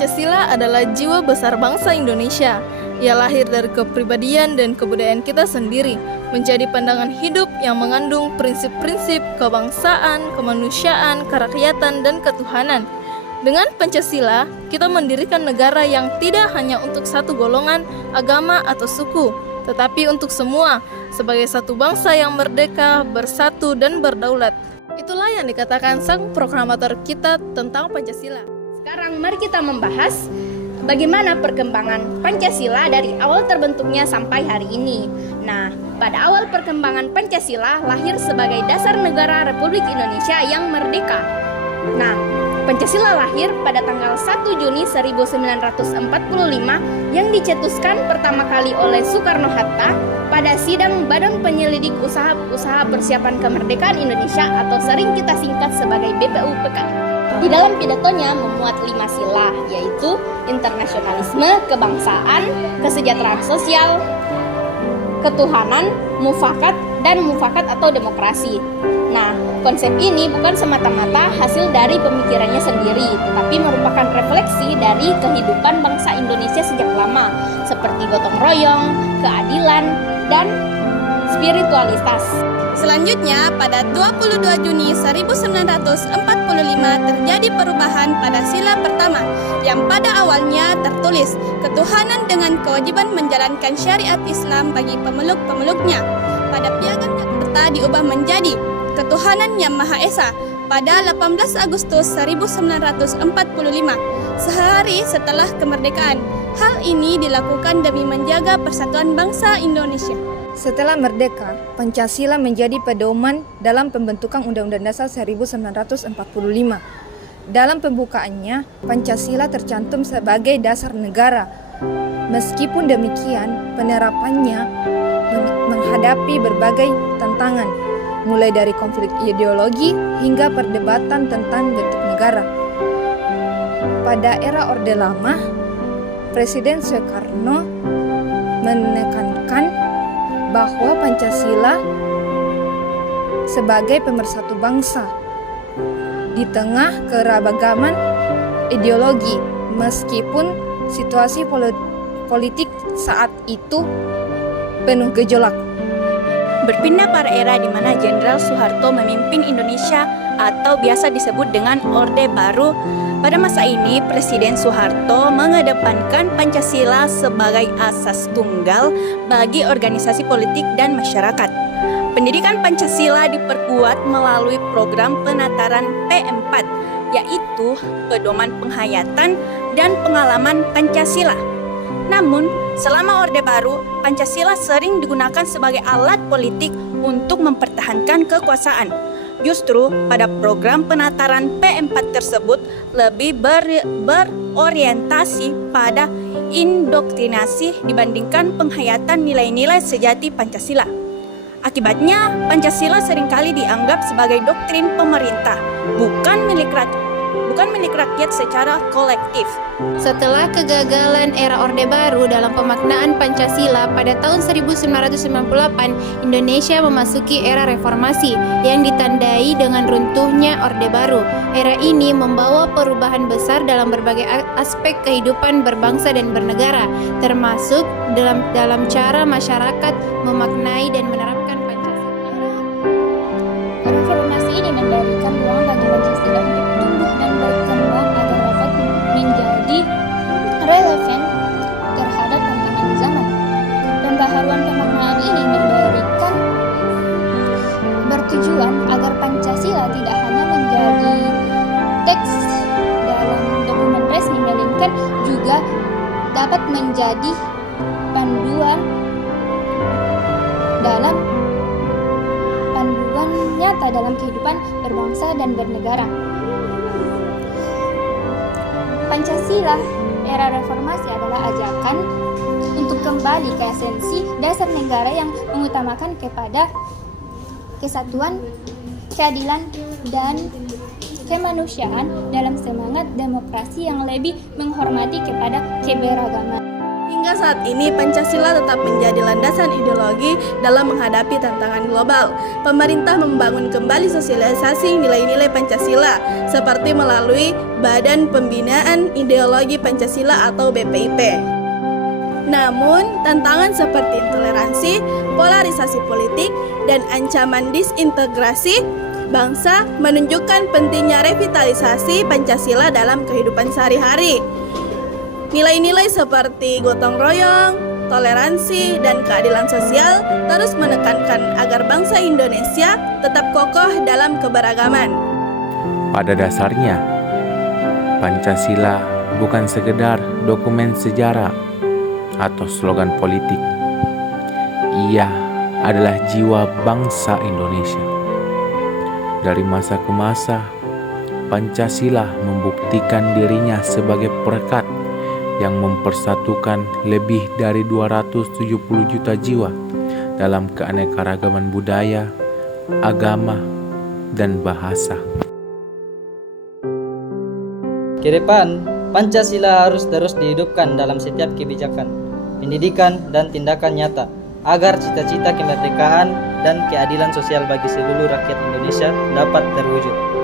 Pancasila adalah jiwa besar bangsa Indonesia. Ia lahir dari kepribadian dan kebudayaan kita sendiri, menjadi pandangan hidup yang mengandung prinsip-prinsip kebangsaan, kemanusiaan, kerakyatan, dan ketuhanan. Dengan Pancasila, kita mendirikan negara yang tidak hanya untuk satu golongan, agama, atau suku, tetapi untuk semua, sebagai satu bangsa yang merdeka, bersatu, dan berdaulat. Itulah yang dikatakan sang proklamator kita tentang Pancasila. Sekarang mari kita membahas bagaimana perkembangan Pancasila dari awal terbentuknya sampai hari ini. Nah, pada awal perkembangan Pancasila lahir sebagai dasar negara Republik Indonesia yang merdeka. Nah, Pancasila lahir pada tanggal 1 Juni 1945 yang dicetuskan pertama kali oleh Soekarno-Hatta pada sidang Badan Penyelidik Usaha Persiapan Kemerdekaan Indonesia atau sering kita singkat sebagai BPUPK. Di dalam pidatonya memuat 5 sila, yaitu internasionalisme, kebangsaan, kesejahteraan sosial, ketuhanan, mufakat, dan mufakat atau demokrasi. Nah, konsep ini bukan semata-mata hasil dari pemikirannya sendiri, tetapi merupakan refleksi dari kehidupan bangsa Indonesia sejak lama, seperti gotong royong, keadilan, dan spiritualitas. Selanjutnya, pada 22 Juni 1945 terjadi perubahan pada sila pertama yang pada awalnya tertulis ketuhanan dengan kewajiban menjalankan syariat Islam bagi pemeluk-pemeluknya. Pada Piagam Jakarta diubah menjadi ketuhanan yang Maha Esa pada 18 Agustus 1945, sehari setelah kemerdekaan. Hal ini dilakukan demi menjaga persatuan bangsa Indonesia. Setelah merdeka, Pancasila menjadi pedoman dalam pembentukan Undang-Undang Dasar 1945. Dalam pembukaannya, Pancasila tercantum sebagai dasar negara. Meskipun demikian, penerapannya menghadapi berbagai tantangan, mulai dari konflik ideologi hingga perdebatan tentang bentuk negara. Pada era Orde Lama, Presiden Soekarno menekankan bahwa Pancasila sebagai pemersatu bangsa di tengah keragaman ideologi, meskipun situasi politik saat itu penuh gejolak. Berpindah pada era di mana Jenderal Soeharto memimpin Indonesia atau biasa disebut dengan Orde Baru. Pada masa ini, Presiden Soeharto mengedepankan Pancasila sebagai asas tunggal bagi organisasi politik dan masyarakat. Pendidikan Pancasila diperkuat melalui program penataran P4, yaitu pedoman penghayatan dan pengalaman Pancasila. Namun, selama Orde Baru, Pancasila sering digunakan sebagai alat politik untuk mempertahankan kekuasaan. Justru pada program penataran P4 tersebut lebih berorientasi pada indoktrinasi dibandingkan penghayatan nilai-nilai sejati Pancasila. Akibatnya, Pancasila seringkali dianggap sebagai doktrin pemerintah, bukan milik rakyat secara kolektif. Setelah kegagalan era Orde Baru dalam pemaknaan Pancasila pada tahun 1998, Indonesia memasuki era reformasi yang ditandai dengan runtuhnya Orde Baru. Era ini membawa perubahan besar dalam berbagai aspek kehidupan berbangsa dan bernegara, termasuk dalam cara masyarakat memaknai dan menerapkan Pancasila. Reformasi ini memberikan ruang bagi Pancasila untuk tumbuh dan berkembang agar dapat menjadi relevan terhadap tantangan zaman. Pembaharuan pemaknaan ini bertujuan agar Pancasila tidak hanya menjadi teks dalam dokumen resmi, melainkan juga dapat menjadi panduan nyata dalam kehidupan berbangsa dan bernegara. Pancasila era reformasi adalah ajakan untuk kembali ke esensi dasar negara yang mengutamakan kepada kesatuan, keadilan, dan kemanusiaan dalam semangat demokrasi yang lebih menghormati kepada keberagaman. Hingga Hingga saat ini, Pancasila tetap menjadi landasan ideologi dalam menghadapi tantangan global. Pemerintah membangun kembali sosialisasi nilai-nilai Pancasila, seperti melalui Badan Pembinaan Ideologi Pancasila atau BPIP. Namun, tantangan seperti intoleransi, polarisasi politik, dan ancaman disintegrasi bangsa menunjukkan pentingnya revitalisasi Pancasila dalam kehidupan sehari-hari. Nilai-nilai seperti gotong royong, toleransi, dan keadilan sosial terus menekankan agar bangsa Indonesia tetap kokoh dalam keberagaman. Pada dasarnya, Pancasila bukan sekedar dokumen sejarah atau slogan politik. Ia adalah jiwa bangsa Indonesia. Dari masa ke masa, Pancasila membuktikan dirinya sebagai perekat yang mempersatukan lebih dari 270 juta jiwa dalam keanekaragaman budaya, agama, dan bahasa. Ke depan, Pancasila harus terus dihidupkan dalam setiap kebijakan, pendidikan, dan tindakan nyata agar cita-cita kemerdekaan dan keadilan sosial bagi seluruh rakyat Indonesia dapat terwujud.